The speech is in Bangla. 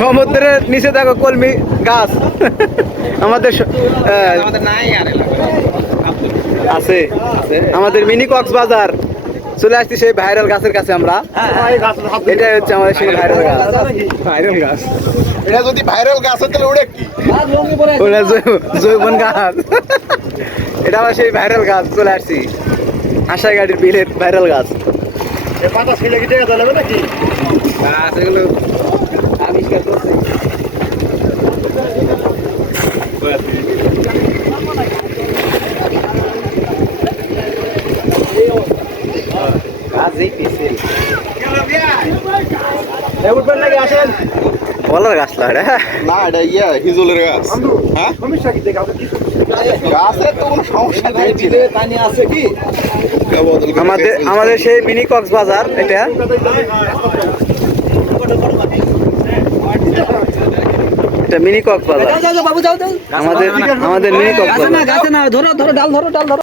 সমুদ্রের নিচে দেখো কলমি গাছ আমাদের আছে আমাদের মিনি কক্সবাজার চলে আসছি সেই ভাইরাল গাছের কাছে আমরা। এটাই হচ্ছে আমাদের সেই ভাইরাল গাছ। ভাইরাল গাছ এটা যদি ভাইরাল গাছ হয় তাহলে ওটা কি? ওটা জৈবন গাছ। এটা আমার সেই ভাইরাল গাছ চলে আসছি আশাই গাড়ির বিলের ভাইরাল গাছ। পাতা ছিঁড়ে কি টেকা যাবে নাকি? গাছ এগুলো আবিষ্কার করছে। বলার গাছ লাগে না, এটা হিজলের গাছ। হ্যাঁ, গাছের তো কোনো সমস্যা নাই। আছে কি আমাদের সেই মিনি কক্সবাজার এটা। এটা মিনি কক্সবাজার বাবু যাও আমাদের মিনি কক্সবাজার। গাছে না ধরো ডাল ধরো